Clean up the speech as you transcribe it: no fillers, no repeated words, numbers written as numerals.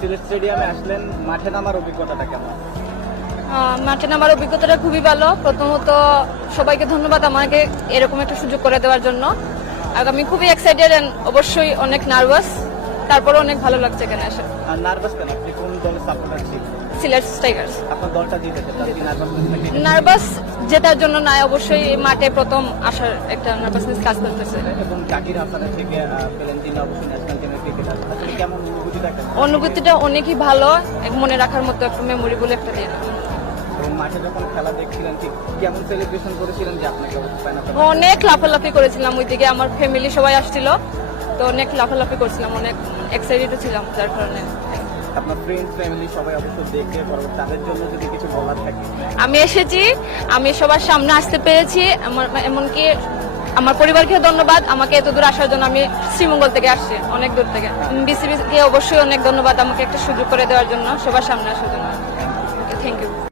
সিলেট স্টেডিয়ামে আসলেন, মাঠে নামার অভিজ্ঞতাটা কেমন? মাঠে নামার অভিজ্ঞতাটা খুবই ভালো। প্রথমত সবাইকে ধন্যবাদ আমাকে এরকম একটা সুযোগ করে দেওয়ার জন্য। আর আমি খুবই এক্সাইটেড এন্ড অবশ্যই অনেক নার্ভাস, তারপরে অনেক ভালো লাগছে এখানে এসে। আর নার্ভাস কেন? আপনি কোন দলের সাপোর্টার ছিলেন? সিলেট টাইগার্স। আপনার দলটা জিতেছে, তার কি নার্ভাসনেস নাকি? নার্ভাস জেতার জন্য না, অবশ্যই মাঠে প্রথম আসার একটা নার্ভাসনেস কাজ করতেছে। এবং জাকির হাসানের থেকে পেলেন, যিনি অবশ্যই ন্যাশনাল টিমের ক্রিকেটার। আসলে কেমন অনুভূতিটা কেমন? অনুভূতিটা অনেকই ভালো, মনে রাখার মতো একটা মেমোরেবল একটা দিন। এবং মাঠে যখন খেলা দেখছিলেন ঠিক কেমন সেলিব্রেশন করেছিলেন যে আপনাকে অবশ্যই না? অনেক লাফালাফি করেছিলাম, ওইদিকে আমার ফ্যামিলি সবাই আসছিল, তো অনেক লাফালাফি করছিলাম, অনেক এক্সাইটেড ছিলাম যার কারণে। আপনার ফ্রেন্ডস ফ্যামিলি সবাই অবশ্যই দেখে পরবর্তী তাদের জন্য যদি কিছু বলার থাকে। আমি এসেছি, আমি সবার সামনে আসতে পেরেছি, আমার এমনকি আমার পরিবারকে ধন্যবাদ আমাকে এত দূর আসার জন্য। আমি শ্রীমঙ্গল থেকে আসছি, অনেক দূর থেকে। বিসিবিকে অবশ্যই অনেক ধন্যবাদ আমাকে একটা সুযোগ করে দেওয়ার জন্য, সবার সামনে আসার জন্য। Thank you.